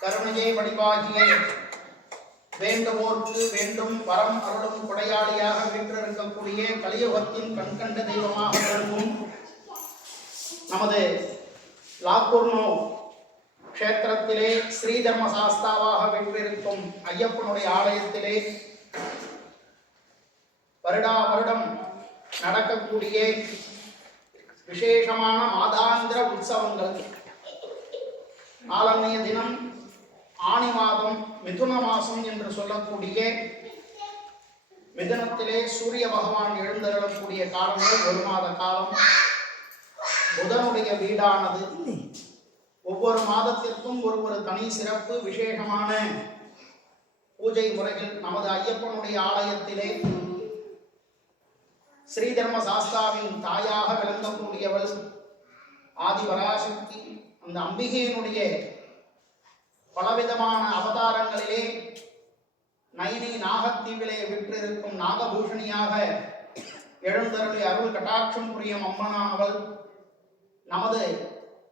கருணையை வடிவாகிய வேண்டுவோர்க்கு வேண்டும் வரம் அருளும் கொடையாளியாக வீற்றிருக்கக்கூடிய கலியுகத்தின் கண்கண்ட தெய்வமாக விளங்கும் நமது லாக்கூர்னோ க்ஷேத்திரத்திலே ஸ்ரீ தர்மசாஸ்தாவாக வீற்றிருக்கும் ஐயப்பனுடைய ஆலயத்திலே வருடா வருடம் நடக்கக்கூடிய விசேஷமான மாதாந்திர உற்சவங்கள் நாளன்னைய தினம் ஆனி மாதம் மிதுன மாசம் என்று சொல்லக்கூடிய மிதுனத்திலே சூரிய பகவான் எழுந்தருளக்கூடிய காலங்கள் ஒரு மாத காலம் புதனுடைய வீடானது ஒவ்வொரு மாதத்திற்கும் ஒரு தனி சிறப்பு விசேஷமான பூஜை முறைகள் நமது ஐயப்பனுடைய ஆலயத்திலே ஸ்ரீதர்ம சாஸ்தாவின் தாயாக விளங்கக்கூடியவள் ஆதிபராசக்தி அந்த அம்பிகையினுடைய பலவிதமான அவதாரங்களிலே நைனி நாகத்தீவிலே விற்றிருக்கும் நாகபூஷணியாக எழுந்தருளி அருள் கட்டாட்சம் புரியும் அம்மனானவள் நமது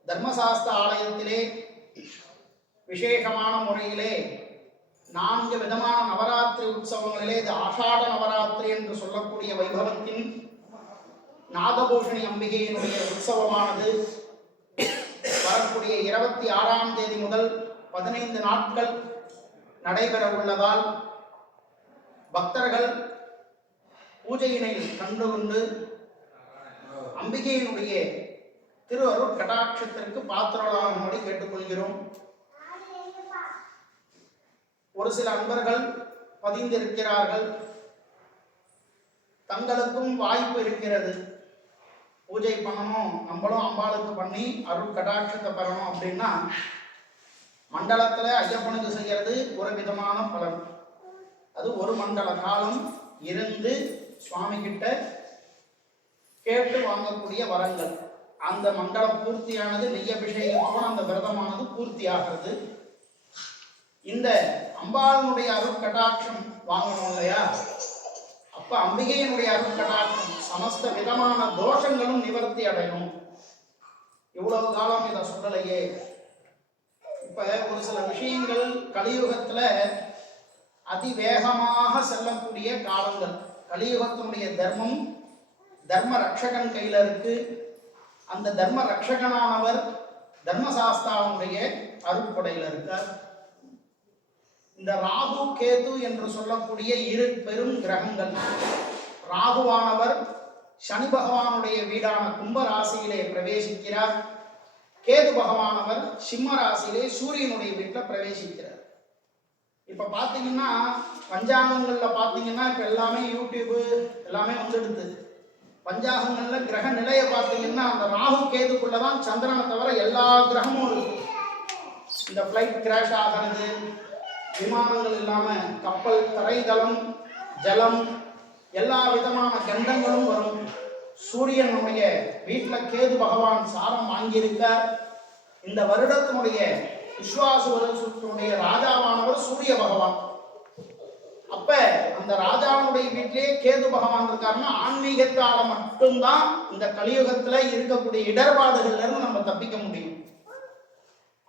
தர்மசாஸ்திர ஆலயத்திலே விசேஷமான முறையிலே 4 விதமான நவராத்திரி உற்சவங்களிலே இது ஆஷாட நவராத்திரி என்று சொல்லக்கூடிய வைபவத்தின் நாகபூஷணி அம்பிகையினுடைய உற்சவமானது வரக்கூடிய 26ஆம் தேதி முதல் 15 நாட்கள் நடைபெற உள்ளதால் பக்தர்கள் பூஜையினை கண்டு கொண்டு அம்பிகையினுடைய திரு அருள் கடாட்சத்திற்கு பாத்திரமாகும்படி கேட்டுக்கொள்கிறோம். ஒரு சில அன்பர்கள் பதிந்திருக்கிறார்கள், தங்களுக்கும் வாய்ப்பு இருக்கிறது, பூஜை பண்ணணும், நம்மளும் அம்பாளுக்கு பண்ணி அருள் கடாட்சத்தை பெறணும் அப்படின்னா மண்டலத்துல ஐயப்பனுக்கு செய்யறது ஒரு விதமான பலன். அது ஒரு மண்டல காலம் இருந்து சுவாமி கிட்ட கேட்டு வாங்கக்கூடிய வரங்கள். அந்த மண்டலம் பூர்த்தியானது நெய்யபிஷேகத்தோடு அந்த விரதமானது பூர்த்தி ஆகிறது. இந்த அம்பாளுடைய அருள் கடாட்சம் வாங்கணும் இல்லையா, அப்ப அம்பிகையினுடைய அருள் கடாட்சம் சமஸ்த விதமான தோஷங்களும் நிவர்த்தி அடையும். இவ்வளவு காலம் இதை சொல்லலையே. இப்ப ஒரு சில விஷயங்கள் கலியுகத்துல அதிவேகமாக செல்லக்கூடிய காலங்கள். கலியுகத்தினுடைய தர்மம் தர்ம ரக்ஷகன் கையில இருக்கு. அந்த தர்ம ரக்ஷகனானவர் தர்மசாஸ்தாவுடைய அருட்படையில் இருக்கார். இந்த ராகு கேது என்று சொல்லக்கூடிய 2 பெரும் கிரகங்கள். ராகுவானவர் சனி பகவானுடைய வீடான கும்ப ராசியிலே பிரவேசிக்கிறார். கேது பகவானவர் சிம்ம ராசியிலே சூரியனுடைய வீட்டில் பிரவேசிக்கிறார். இப்ப பாத்தீங்கன்னா பஞ்சாங்கங்கள்ல பாத்தீங்கன்னா இப்ப எல்லாமே யூடியூப் எல்லாமே வந்துடுது. பஞ்சாங்கங்கள்ல கிரக நிலையை பார்த்தீங்கன்னா அந்த ராகு கேதுக்குள்ளதான் சந்திரனை தவிர எல்லா கிரகமும் இருக்கு. இந்த பிளைட் கிராஷ் ஆகிறது, விமானங்கள் இல்லாம கப்பல், தரைதளம், ஜலம், எல்லா விதமான கண்டங்களும் வரும். சூரியனுடைய வீட்டுல கேது பகவான் சாரம் வாங்கியிருக்கார். இந்த வருடத்தினுடைய விஸ்வாச வருஷத்தினுடைய ராஜாவானவர் சூரிய பகவான். அப்ப அந்த ராஜாவுடைய வீட்டிலே கேது பகவான் இருக்காருன்னா ஆன்மீகத்தால மட்டும்தான் இந்த கலியுகத்துல இருக்கக்கூடிய இடர்பாடுகள்ல இருந்து நம்ம தப்பிக்க முடியும்.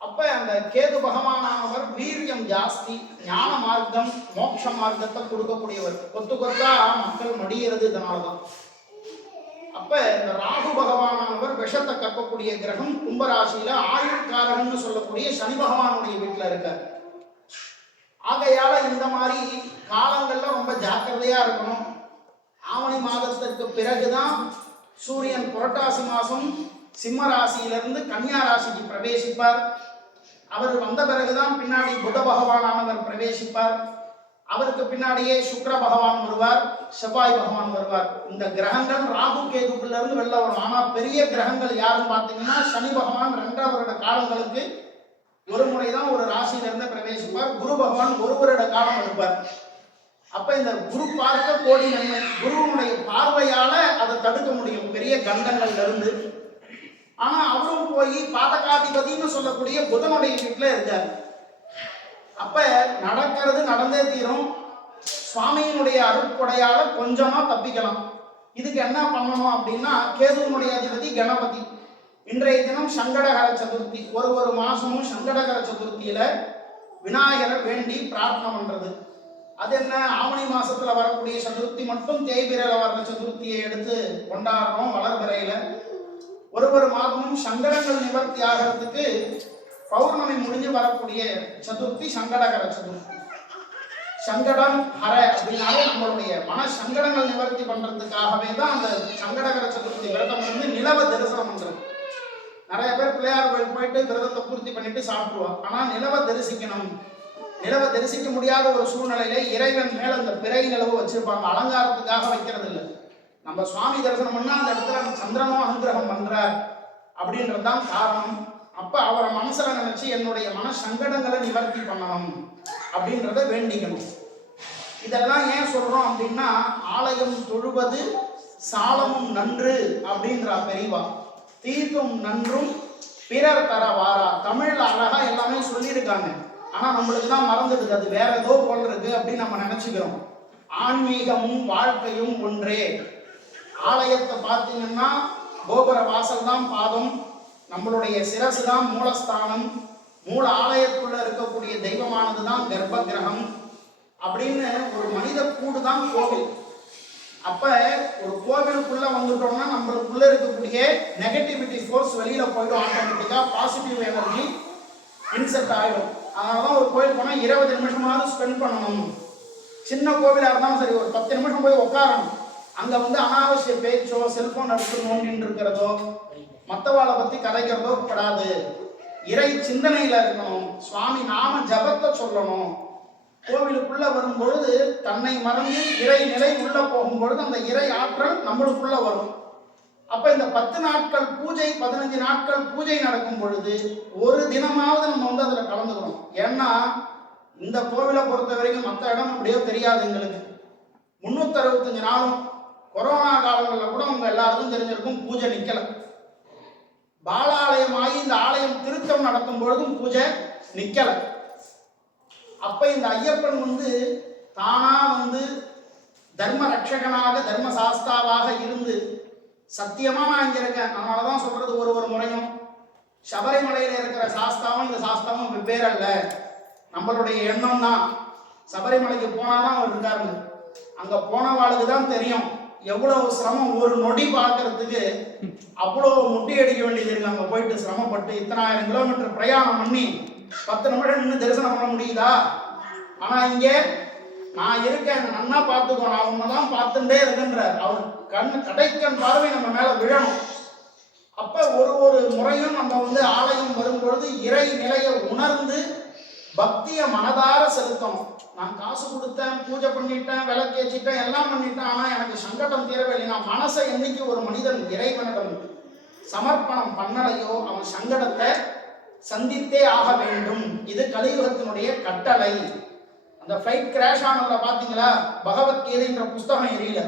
அப்ப அந்த கேது பகவானானவர் வீரியம் ஜாஸ்தி, ஞான மார்க்கம், மோட்ச மார்க்கத்தை கொடுக்கக்கூடியவர். கொத்து கொத்தா மக்கள் மடிகிறது இதனாலதான். அப்ப இந்த ராகு பகவானானவர் விஷத்தை கக்கக்கூடிய கிரகம். கும்பராசியில ஆயுள்காரகன்னு சொல்லக்கூடிய சனி பகவானுடைய வீட்டுல இருக்கார். ஆகையால இந்த மாதிரி காலங்கள்ல ரொம்ப ஜாக்கிரதையா இருக்கணும். ஆவணி மாதத்திற்கு பிறகுதான் சூரியன் புரட்டாசி மாசம் சிம்ம ராசியிலிருந்து கன்னியா ராசிக்கு பிரவேசிப்பார். அவர் வந்த பிறகுதான் பின்னாடி புத பகவானானவர் பிரவேசிப்பார். அவருக்கு பின்னாடியே சுக்கிர பகவான் வருவார், செவ்வாய் பகவான் வருவார். இந்த கிரகங்கள் ராகு கேதுக்குள்ள இருந்து வெளில வரும். ஆனா பெரிய கிரகங்கள் யாருன்னு பார்த்தீங்கன்னா சனி பகவான் 2 வருட காலங்களுக்கு ஒரு முறைதான் ஒரு ராசியில இருந்து பிரவேசிப்பார். குரு பகவான் 1 வருட காலம் இருப்பார். அப்ப இந்த குரு பார்க்க கோடி நன்மை. குருவனுடைய பார்வையால அதை தடுக்க முடியும் பெரிய கண்டங்கள்ல இருந்து. ஆனா அவரும் போய் பாதகாதிபதினு சொல்லக்கூடிய புதனுடைய வீட்டுல இருக்கார். அப்ப நடக்கிறது நடந்தே தீரும். சுவாமியினுடைய அருட்கொடையால கொஞ்சமா தப்பிக்கலாம். இதுக்கு என்ன பண்ணணும் அப்படின்னா, கேதுவனுடைய அதிபதி கணபதி. இன்றைய தினம் சங்கடகர சதுர்த்தி. ஒரு மாசமும் சங்கடகர சதுர்த்தியில விநாயகரை வேண்டி பிரார்த்தனை பண்றது. அது என்ன, ஆவணி மாசத்துல வரக்கூடிய சதுர்த்தி மட்டும் தேய்பிரையில வர்ற சதுர்த்தியை எடுத்து கொண்டாடுறோம். வளர்பிறையில ஒரு மாதமும் சங்கடங்கள் நிவர்த்தி ஆகிறதுக்கு பௌர்ணமி முடிஞ்சு வரக்கூடிய சதுர்த்தி சங்கடகர சதுர்த்தி. சங்கடம் ஹர அப்படின்னாலே நம்மளுடைய மன சங்கடங்கள் நிவர்த்தி பண்றதுக்காகவே தான் அந்த சங்கடகர சதுர்த்தி விரதம் வந்து நிலவ தரிசனம் பண்றது. நிறைய பேர் பிள்ளையார் கோயில் போயிட்டு விரதத்தை பூர்த்தி பண்ணிட்டு சாப்பிடுவாங்க. ஆனா நிலவ தரிசிக்கணும். நிலவை தரிசிக்க முடியாத ஒரு சூழ்நிலையில இறைவன் மேல அந்த பிறை நிலவு வச்சிருப்பாங்க. அலங்காரத்துக்காக வைக்கிறது இல்லை. நம்ம சுவாமி தரிசனம் பண்ணா அந்த இடத்துல சந்திரனும் அனுகிரகம் பண்றார் அப்படின்றதுதான் காரணம். அப்ப அவரை மனசுல நினைச்சு என்னுடைய மன சங்கடங்களை நிவர்த்தி பண்ணணும் அப்படின்றத வேண்டிக்கணும். இதெல்லாம் ஏன் சொல்றோம் அப்படின்னா, ஆலயம் தொழுவது சாலமும் நன்று அப்படின்றா பெரியவா. தீர்த்தும் நன்றும் பிறர் தர வாரா. தமிழ்ல அழகா எல்லாமே சொல்லியிருக்காங்க. ஆனா நம்மளுக்கு தான் மறந்துடுது, அது வேற ஏதோ போல் இருக்கு அப்படின்னு நம்ம நினைச்சுக்கிறோம். ஆன்மீகமும் வாழ்க்கையும் ஒன்றே. ஆலயத்தை பார்த்தீங்கன்னா கோபுர வாசல் தான் பாதம், நம்மளுடைய சிரசு தான் மூலஸ்தானம், மூல ஆலயத்துக்குள்ள இருக்கக்கூடிய தெய்வமானது தான் கர்ப்ப கிரகம் அப்படின்னு ஒரு மனித கூடு தான் கோவில். அப்ப ஒரு கோவிலுக்குள்ள வந்துட்டோம்னா நம்மளுக்குள்ள இருக்கக்கூடிய நெகட்டிவிட்டி ஃபோர்ஸ் வெளியில போயிடும், ஆட்டோமேட்டிக்கா பாசிட்டிவ் எனர்ஜி இன்செர்ட் ஆயிடும். அதனாலதான் ஒரு கோவில் போனா 20 நிமிஷமாவது ஸ்பெண்ட் பண்ணணும். சின்ன கோவிலா இருந்தாலும் சரி, ஒரு 10 நிமிஷம் போய் உட்காரணும். அங்க வந்து அனாவசிய பேச்சோ செல்போன் எடுத்து நோண்டின்னு இருக்கிறதோ மற்றவாளை பத்தி கதைக்கிறதோ படாது. இறை சிந்தனையில இருக்கணும், சுவாமி நாம ஜபத்தை சொல்லணும். கோவிலுக்குள்ள வரும்பொழுது தன்னை மறந்து இறை நிலை உள்ள போகும்பொழுது அந்த இறை ஆற்றல் நம்மளுக்குள்ள வரும். அப்ப இந்த 10 நாட்கள் பூஜை 15 நாட்கள் பூஜை நடக்கும் பொழுது ஒரு தினமாவது நம்ம வந்து அதுல கலந்துக்கிறோம். ஏன்னா இந்த கோவிலை பொறுத்த வரைக்கும் மற்ற இடம் அப்படியோ தெரியாது எங்களுக்கு. 365 நாளும் கொரோனா காலங்களில் கூட உங்க எல்லாருக்கும் தெரிஞ்சிருக்கும், பூஜை நிக்கல. பாலாலயமாகி இந்த ஆலயம் திருத்தம் நடக்கும் பொழுதும் பூஜை நிக்கல. அப்ப இந்த ஐயப்பன் வந்து தானா வந்து தர்ம ரட்சகனாக தர்ம சாஸ்தாவாக இருந்து, சத்தியமா நான் இங்க இருக்கேன், அதனாலதான் சொல்றது ஒரு முறையும் சபரிமலையில இருக்கிற சாஸ்தாவும் இந்த சாஸ்தாவும் வெவ்வேறு அல்ல. நம்மளுடைய எண்ணம் தான் சபரிமலைக்கு போனாதான் அவர் இருக்காருங்க. அங்க போனவாளுக்கு தான் தெரியும் எவ்வளவு சிரமம். ஒரு நொடி பார்க்கறதுக்கு அவ்வளவு முட்டி அடிக்க வேண்டியது இருக்கு. அங்க போயிட்டு சிரமப்பட்டு 1000 கிலோமீட்டர் பிரயாணம் பண்ணி 10 நிமிடம் நின்று தரிசனம் பண்ண முடியுதா? ஆனா இங்க நான் இருக்கேன், நன்னா பார்த்துக்கோ, நான் உன்னதான் பார்த்துட்டே இருக்குன்றார். அவர் கடைக்கண் பார்வை நம்ம மேல விழணும். அப்ப ஒரு முறையும் நம்ம வந்து ஆலயம் வரும்பொழுது இறை நிலையை உணர்ந்து பக்தியை மனதார செலுத்தணும். நான் காசு கொடுத்தேன், பூஜை பண்ணிட்டேன், விளக்கு ஏற்றிட்டேன், எல்லாம் பண்ணிட்டேன், ஆனா எனக்கு சங்கடம் தீரவே இல்லை. நான் மனசை என்னைக்கு ஒரு மனிதன் இறைவனிடம் சமர்ப்பணம் பண்ணலையோ அவன் சங்கடத்தை சந்தித்தே ஆக வேண்டும். இது கலியுகத்தினுடைய கட்டளை. அந்த ஃபிளைட் கிராஷ் ஆனதுல பாத்தீங்களா, பகவத்கீதைன்ற புஸ்தகம் எரியல.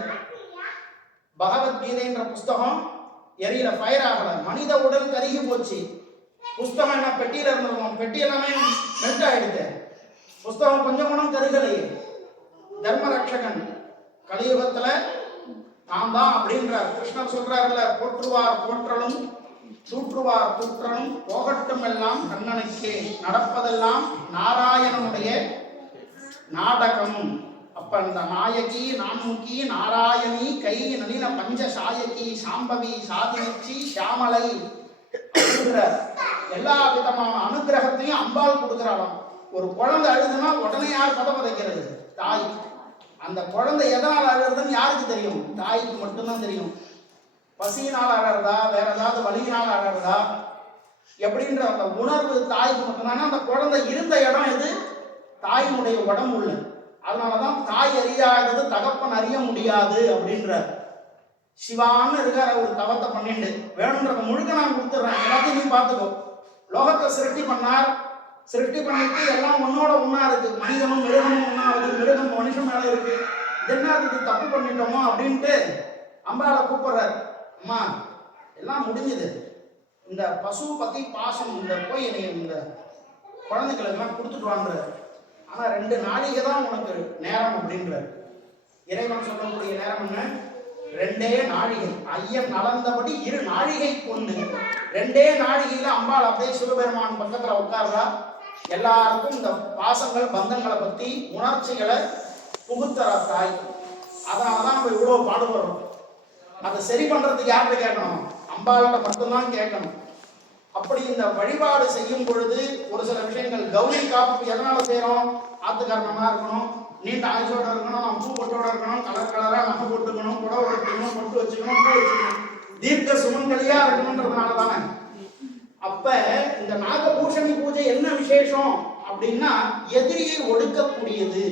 பகவத்கீதைன்ற புஸ்தகம் எரியல, ஃபயர் ஆகல. மனித உடல் கருகி போச்சு. புஸ்தகம் என்ன பெட்டியில இருந்திருக்கும், பெட்டி எல்லாமே மெல்ட் ஆயிடுது. புஸ்தகம் கொஞ்சம் குணம் கருகலையே. தர்ம ரட்சகன் கலியுகத்துல நான் தான் அப்படின்றார். கிருஷ்ணர் சொல்றாருல, போற்றுவார் போற்றலும் சூற்றுவார் தூற்றலும் போகட்டும் எல்லாம் கண்ணனுக்கே, நடப்பதெல்லாம் நாராயணனுடைய நாடகம். அப்ப இந்த நாயகி நான்முகி நாராயணி கை நளின பஞ்ச சாயகி சாம்பவி சாதினச்சி சியாமலை எல்லா விதமான அனுகிரகத்தையும் அம்பாள் கொடுக்கிறாளாம். ஒரு குழந்தை அழுதுனா உடனே யார் பதம் வதைக்கிறது? தாய். அந்த குழந்தை எதனால் அழுறதுன்னு யாருக்கு தெரியும்? தாய்க்கு மட்டும்தான் தெரியும். பசியினால் அழறதா, வேற ஏதாவது வலியினால் அழறதா எப்படின்ற அந்த உணர்வு தாய்க்கு மட்டும்தான். அந்த குழந்தை இருந்த இடம் எது? தாயினுடைய உடம்பு உள்ள. அதனாலதான் தாய் அறியாதது தகப்பன் அறிய முடியாது அப்படின்றார். சிவான்னு இருக்கார், ஒரு தவத்தை பண்ணிட்டு வேணுன்றத முழுக்க நான் கொடுத்துட்றேன், எல்லாத்தையும் நீ பார்த்துக்கோ. லோகத்தை சிருஷ்டி பண்ணார், சிருஷ்டி பண்ணிட்டு எல்லாம் ஒன்னோட ஒன்னா இருக்கு. மனிதனும் மிருகமும் ஒன்னா இருக்கு, மிருகம் மனுஷன் மேல இருக்கு. என்ன அதுக்கு தப்பு பண்ணிட்டோமோ அப்படின்ட்டு அம்பாளை கூப்பிடுறாரு. அம்மா எல்லாம் முடிஞ்சது, இந்த பசு பத்தி பாசம் இந்த போய் என்னை இந்த குழந்தைகளுக்கு எல்லாம் கொடுத்துட்டு வாங்குறாரு. ஆனா 2 நாழிகை தான் உனக்கு நேரம் அப்படின்றார். இறைவன் சொல்லக்கூடிய நேரம் என்ன? 2 நாழிகை. ஐயன் நலந்தபடி 2 நாழிகை கொண்டு 2 நாழிகையில அம்பாள் அப்படியே சிவபெருமான் பக்கத்துல உட்கார்றா. எல்லாருக்கும் இந்த பாசங்கள் பந்தங்களை பத்தி உணர்ச்சிகளை புகுத்தர தாய். அதனாலதான் நம்ம இவ்வளவு பாடுபடுறோம். அதை சரி பண்றதுக்கு யார்கிட்ட கேட்கணும்? அம்பாள்கிட்ட மட்டும்தான் கேட்கணும். அப்படி இந்த வழிபாடு செய்யும் பொழுது ஒரு சில விஷயங்கள், கௌரி காப்பு எதனால செய்யறோம்? ஆத்துக்காரணமா இருக்கணும், நீண்ட ஆயுசோட இருக்கணும், நம்ம பூ பொட்டோட இருக்கணும், கலர் கலரா நகை போட்டுக்கணும், புடவை எடுத்துக்கணும், பொட்டு வச்சுக்கணும், பூ வச்சுக்கணும், தீர்க்க சுமங்கலியா இருக்கணும்ன்றதுனால தானே. அப்ப இந்த நாகபூஷணி பூஜை என்ன விசேஷம் அப்படின்னா, எதிரியை ஒடுக்கக்கூடியது,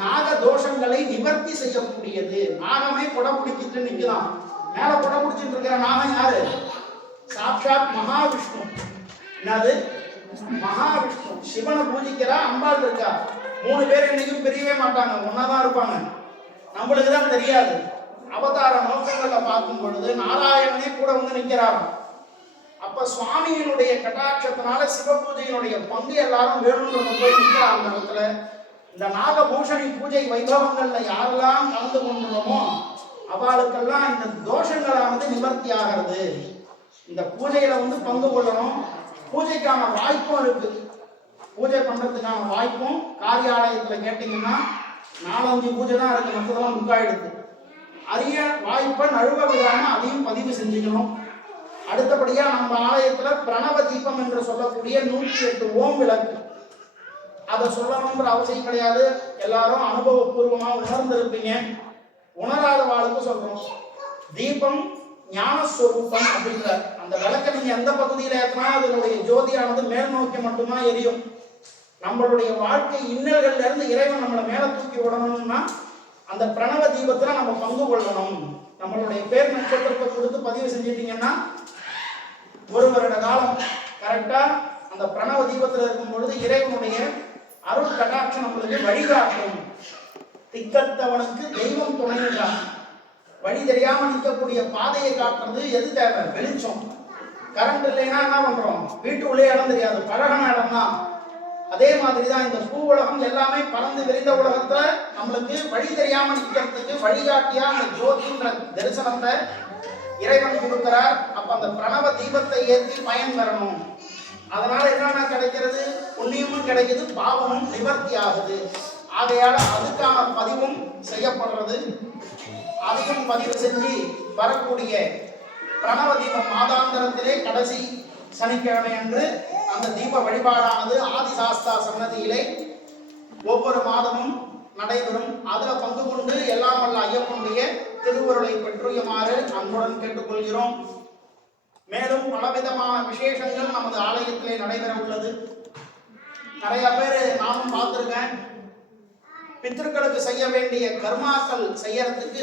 நாக தோஷங்களை நிவர்த்தி செய்யக்கூடியது. நாகமே கொடை பிடிச்சிட்டு நிற்கலாம். மேல கொடை பிடிச்சிட்டு இருக்கிற நாகம் யாரு? சாட்சாத் மகாவிஷ்ணு. என்னது மகாவிஷ்ணு சிவனை பூஜிக்கிறா, அம்பாள் இருக்கா. 3 பேர் இன்னைக்கும் பிரியவே மாட்டாங்க, ஒன்னாதான் இருப்பாங்க. நம்மளுக்கு தான் தெரியாது. அவதார நோக்கங்கள்ல பார்க்கும் பொழுது நாராயணனே கூட வந்து நிற்கிறாராம். அப்ப சுவாமியினுடைய கட்டாட்சத்தினால சிவபூஜையினுடைய பங்கு எல்லாரும் வேணும்னு போய் நிற்கிறாங்க. அந்த இடத்துல இந்த நாகபூஷணி பூஜை வைபவங்கள்ல யாரெல்லாம் கலந்து கொண்டுள்ளோமோ அவளுக்கெல்லாம் இந்த தோஷங்களானது நிவர்த்தி ஆகிறது. இந்த பூஜையில வந்து பங்கு கொள்ளணும். பூஜைக்கான வாய்ப்பும் இருக்கு. பூஜை பண்றதுக்கான வாய்ப்பும் காரியாலயத்துல கேட்டீங்கன்னா 4-5 பூஜை தான் இருக்கு, மற்றதெல்லாம் முக்காயிடுது. அரிய வாய்ப்பை நழுவ விடாம அதையும் பதிவு செஞ்சுக்கணும். அடுத்தபடியா நம்ம ஆலயத்துல பிரணவ தீபம் என்று சொல்லக்கூடிய 108 ஓம் விளக்கு, அதை சொல்லணும்ன்ற அவசியம் கிடையாது. எல்லாரும் அனுபவபூர்வமா உணர்ந்திருப்பீங்க. உணராத வாழ்க்கை சொல்றோம். தீபம் ஞானஸ்வரூபம் அப்படிங்கிற அந்த விளக்கை நீங்க எந்த பகுதியில ஏற்றினா அதனுடைய ஜோதியானது மேல் நோக்கி மட்டும்தான் எரியும். நம்மளுடைய வாழ்க்கை இன்னல்கள்ல இருந்து இறைவன் நம்மளை மேல தூக்கி விடணும்னா அந்த பிரணவ தீபத்துல நம்ம பங்கு கொள்ளணும். நம்மளுடைய பேர் நட்சத்திரத்தை கொடுத்து பதிவு செஞ்சிட்டீங்கன்னா 1 வருட காலம் கரெக்டா அந்த பிரணவ தீபத்துல இருக்கும் பொழுது இறைவனுடைய அருள் கட்டாட்சம் நம்மளுக்கு வழிகாட்டும். திக்கத்தவனுக்கு தெய்வம் துணைகிறான். வழி தெரியாம நிற்கக்கூடிய பாதையை காட்டுறது எது தேவை? வெளிச்சம். கரண்ட் இல்லைன்னா என்ன பண்றோம்? வீட்டு உள்ளே இடம் தெரியாது, பழகன இடம் தான். அதே மாதிரிதான் இந்த பூ உலகம் எல்லாமே பறந்து விரிந்த உலகத்துல நம்மளுக்கு வழி தெரியாம நிற்கிறதுக்கு வழிகாட்டியா அந்த ஜோதின்ற தரிசனத்தை இறைவன் கொடுக்கிறார். அப்ப அந்த பிரணவ தீபத்தை ஏற்றி பயன் பெறணும். அதனால என்னென்ன கிடைக்கிறது? புண்ணியமும் கிடைக்குது, பாவமும் நிவர்த்தி ஆகுது. ஆகையால அதுக்கான பதிவும் செய்யப்படுறது. அதையும் பதிவு செஞ்சு வரக்கூடிய பிரணவ தீபம் மாதாந்திரத்திலே கடைசி சனிக்கிழமை அன்று அந்த தீப வழிபாடானது ஆதிசாஸ்தா சன்னதியிலே ஒவ்வொரு மாதமும் நடைபெறும். அதுல பங்கு கொண்டு எல்லாம் வல்ல ஐயப்பனுடைய திருவருளை பெற்றுமாறு அன்புடன் கேட்டுக்கொள்கிறோம். மேலும் பலவிதமான விசேஷங்கள் நமது ஆலயத்திலே நடைபெற உள்ளது. நிறைய பேர் நானும் பார்த்திருக்கேன். பித்ருக்களுக்கு செய்ய வேண்டிய கர்மாக்கள் செய்யறதுக்கு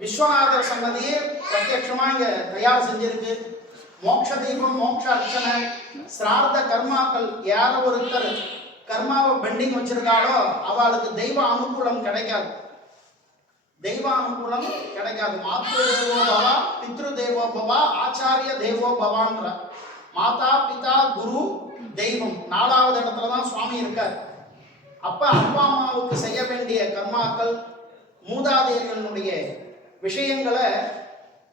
விஸ்வநாதர் சன்னதியே பிரத்யட்சமா இங்க தயார் செஞ்சிருக்கு. மோட்ச தீபம், மோட்ச அர்ச்சனை, சிரார்த்த கர்மாக்கள் யார ஒருத்தர் கர்மாவை பெண்டிங் வச்சிருக்காளோ அவளுக்கு தெய்வ அனுகூலம் கிடைக்காது. தெய்வ அனுகூலம் கிடைக்காது. மாத்ரு தேவோ பவா, பித்ரு தேவோ பவா, ஆச்சாரிய தேவோ பவான்ற மாதா பிதா குரு தெய்வம் 4வது இடத்துலதான் சுவாமி இருக்கார். அப்ப அப்பா அம்மாவுக்கு செய்ய வேண்டிய கர்மாக்கள், மூதாதையர்களுடைய விஷயங்களை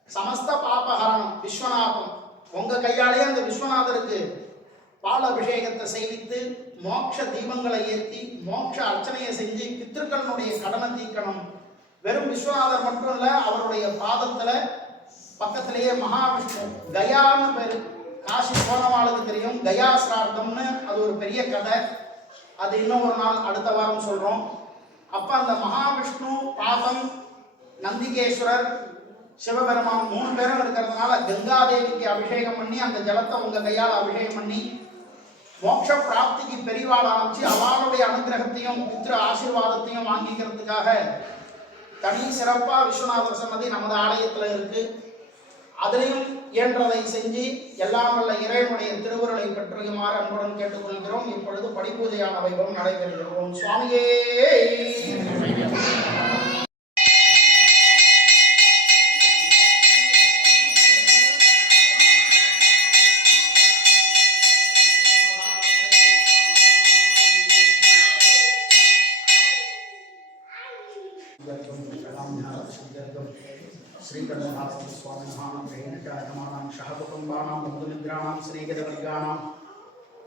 சமஸ்த பாபஹரணம் விஸ்வநாதம் உங்க கையாலேயே அந்த விஸ்வநாதருக்கு பால அபிஷேகத்தை செய்வித்து மோட்ச தீபங்களை ஏற்றி மோட்ச அர்ச்சனையை செஞ்சு பித்ருக்களுடைய கடனை தீர்க்கணும். வெறும் விஸ்வநாதர் மட்டும் இல்ல, அவருடைய பாதத்துல பக்கத்திலேயே மகாவிஷ்ணு கயான்னு பேரு. காசி போனவாளுக்கு தெரியும், கயா சிரார்த்தம்னு அது ஒரு பெரிய கதை. அது இன்னும் ஒரு நாள் அடுத்த வாரம் சொல்றோம். அப்ப அந்த மகாவிஷ்ணு பாதம், நந்திகேஸ்வரர், சிவபெருமான் 3 பேரும் இருக்கிறதுனால கங்காதேவிக்கு அபிஷேகம் பண்ணி அந்த ஜலத்தை உங்க கையால் அபிஷேகம் பண்ணி மோட்ச பிராப்திக்கு பெரிவாள் அமைச்சு அவளுடைய அனுகிரகத்தையும் பித்ரு ஆசீர்வாதத்தையும் வாங்கிக்கிறதுக்காக தனி சிறப்பா விஸ்வநாதர் சன்னதி நமது ஆலயத்துல இருக்கு. அதிலையும் இயன்றதை செஞ்சு எல்லாம் வல்ல இறைவனுடைய திருவுருளை பெற்றுமாறு அன்புடன் கேட்டுக்கொள்கிறோம். இப்பொழுது படிப்பூஜையான வைபவம் நடைபெறுகிறோம். சுவாமியே श्रीकंठनाथ स्वामिनः प्रेणिकायमानां सहकुटुम्बानां बन्धुमित्राणां स्नेहितवर्गाणां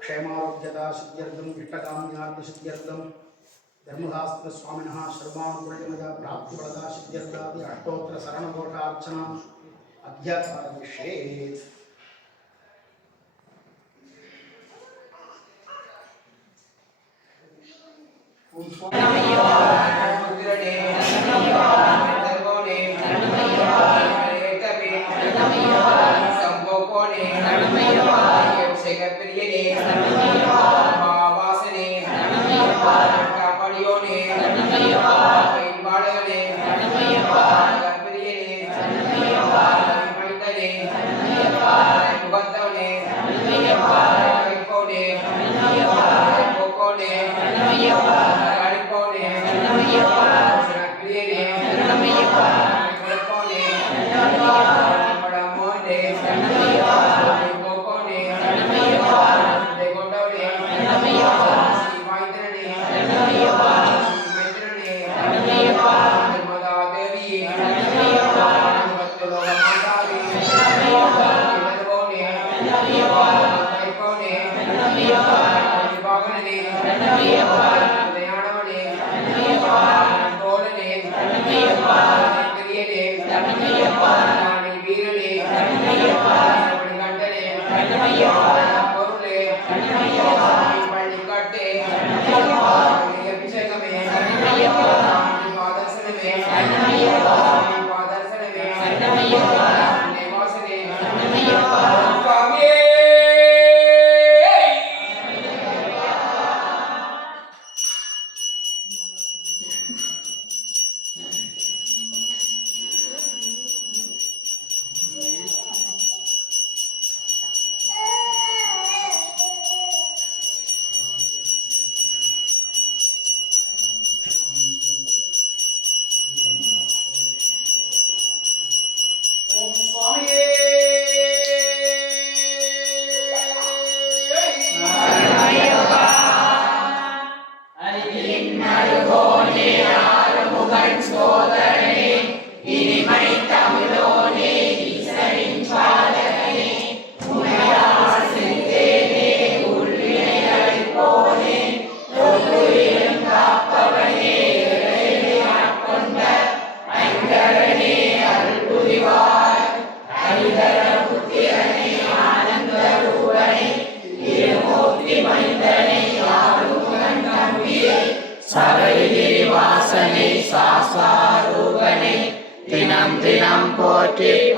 क्षेमारोग्यता सिद्ध्यर्थम् इष्टकाम्यार्थसिद्ध्यर्थं धर्मशास्त्रस्वामिनः सर्वानुकूल्यमय प्राप्तिफलदा सिद्ध्यर्थादि अष्टोत्तर शरणघोषार्चनाम् अद्य कारयिष्ये।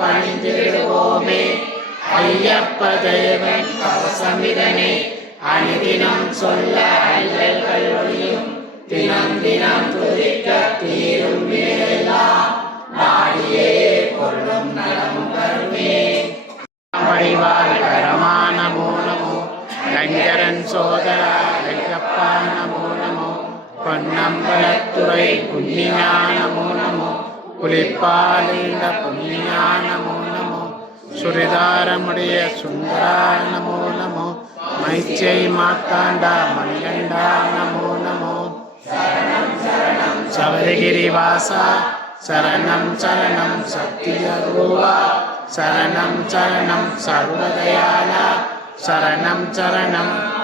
பணிந்திடுவோமே. ஐயப்ப தேவன் கவசமிதனை அணிதினம் சொல்ல அல்லல்கள் ஒழியும். தினம் தினம் துதிக்க தீரும் வினையெல்லாம் நாடியே பொருளும் நலமும் தருமே. வடிவால் பரமா நமோ நமோ. கங்கரன் சோதரா ஐயப்பா நமோ நமோ. பொன்னம்பலத்துறை புண்ணியா நமோ நமோ. புலிப்பாலிந்த புண்ணியா நமோ நமோ. சுரிதாரமுடைய சுந்தரா நமோ நமோ. மைச்சை மாத்தாண்டா மணிகண்டா நமோ நமோ. சபரிகிரிவாசா சரணம் சரணம் சத்தியகுருவா. சரணம் சரணம் சர்வதயாளா. சரணம் சரணம்.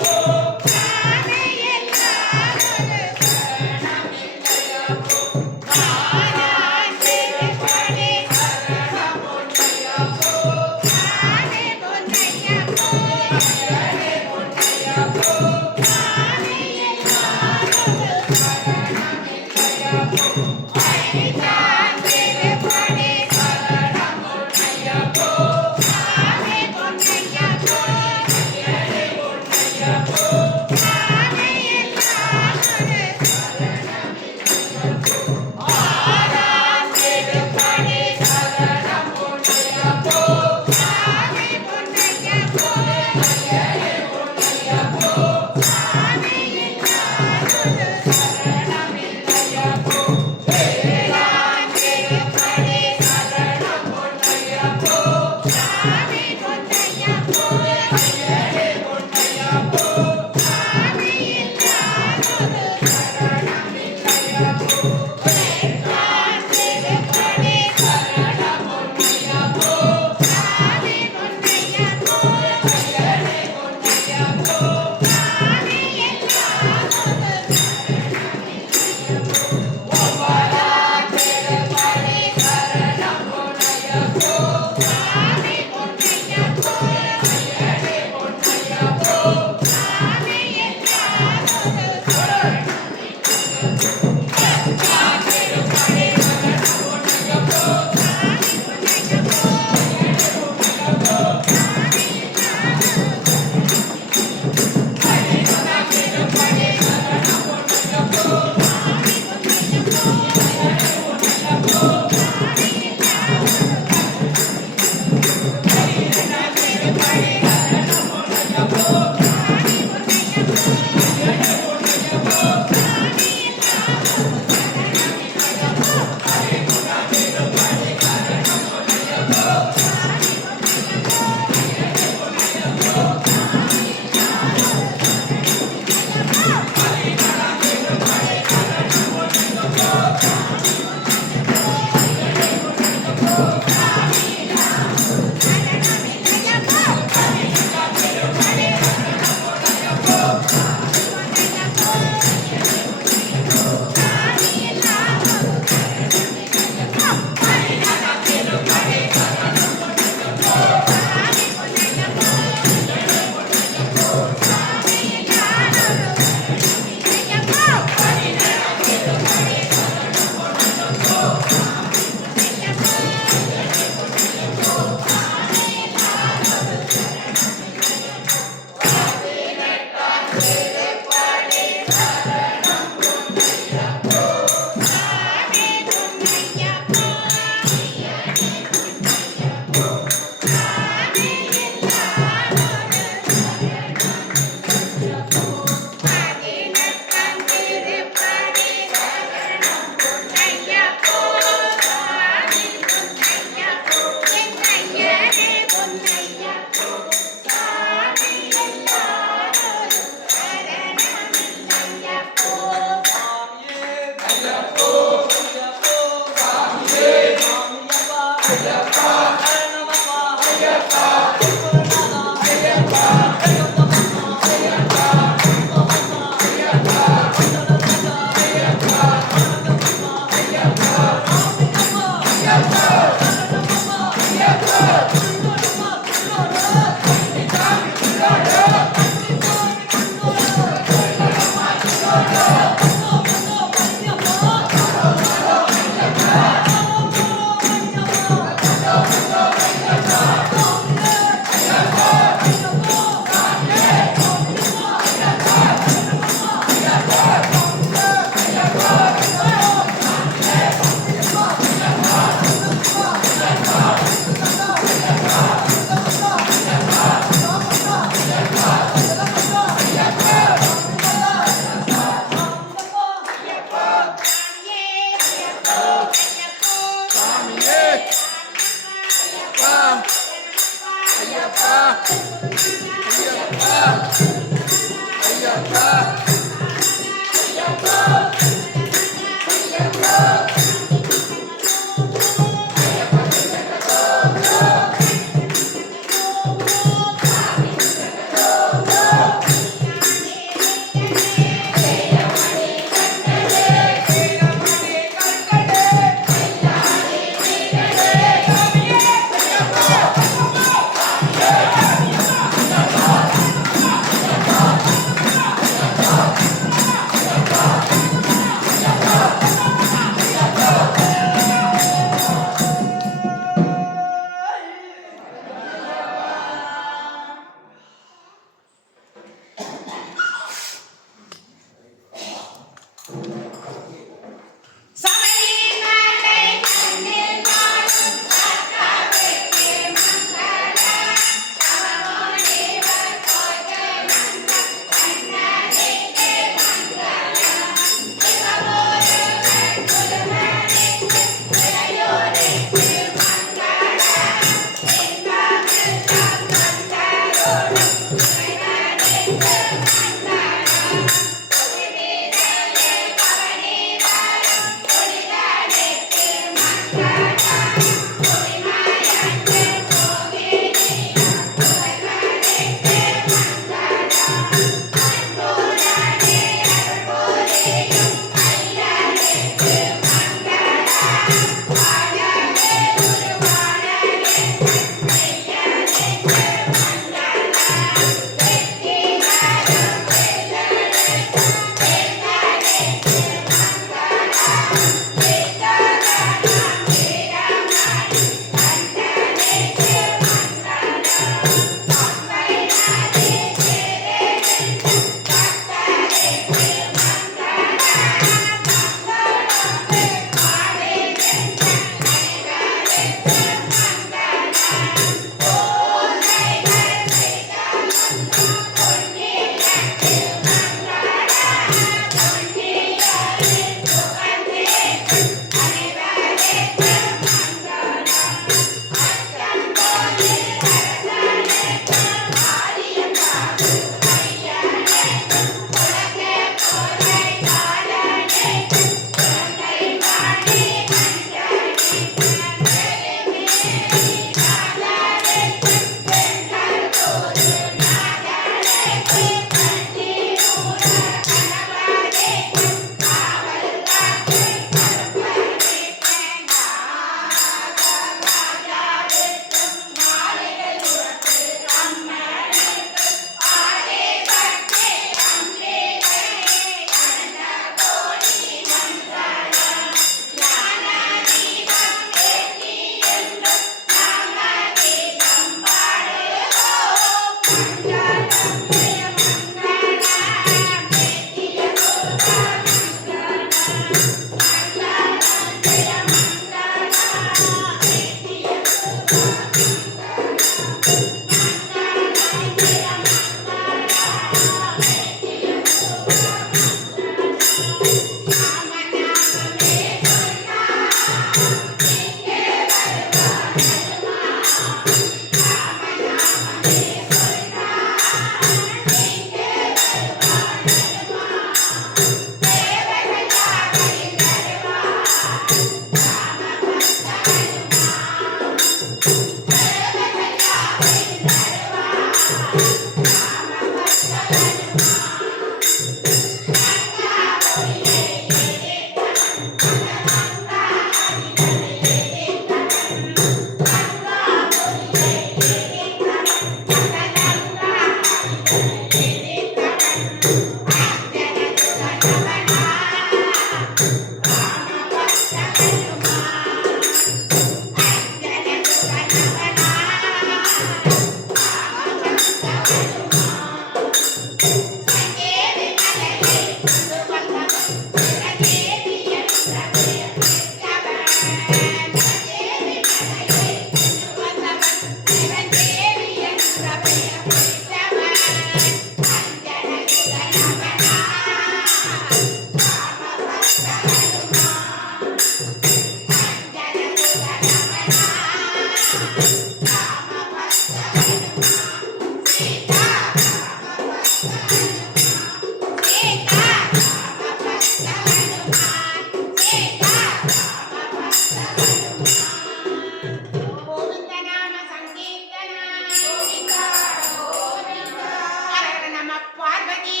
பார்வதி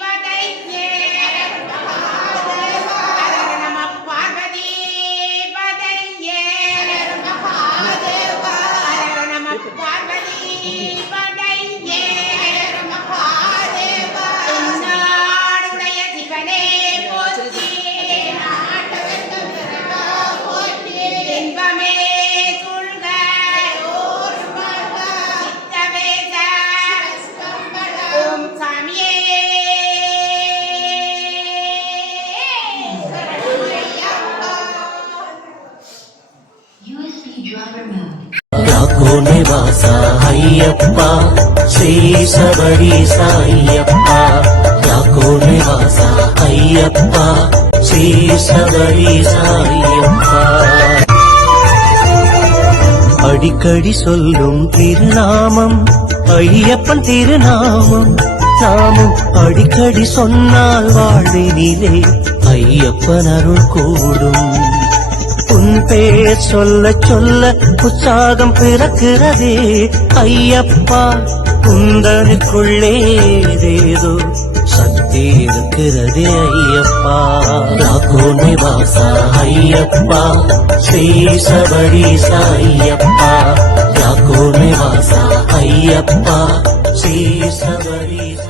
பதையே ஹர நம பார்வதி பதையே ஹர நம பார்வதி பதையே நாடுடைய சிவனே போற்றி இன்பமே சூழ்க சித்தவேத ஓம் சாமியே USB driver mode. ಯಾಕೋ ನಿವಾಸ ಅಯ್ಯಪ್ಪ ಶ್ರೀ ಶಬರೀಶ ಅಯ್ಯಪ್ಪ ಯಾಕೋ ನಿವಾಸ ಅಯ್ಯಪ್ಪ ಶ್ರೀ ಶಬರೀಶ ಅಯ್ಯಪ್ಪ அடிக்கடி சொல்லும் திருநாமம் ஐயப்பன் திருநாமம் நாமும் அடிக்கடி சொன்னால் வாழ்வினிலே ஐயப்பன் அருள் கூடும் உன் பேர் சொல்ல சொல்ல உற்சாகம் பிறக்கிறதே ஐயப்பா குந்தனுக்குள்ளே ஏதேதோ சக்தி இருக்கிறதே ஐயப்பா யாக்கோ நிவாசா ஐயப்பா ஸ்ரீ சபரீச ஐயப்பா யாக்கோ நிவாசா ஐயப்பா ஸ்ரீ சபரீச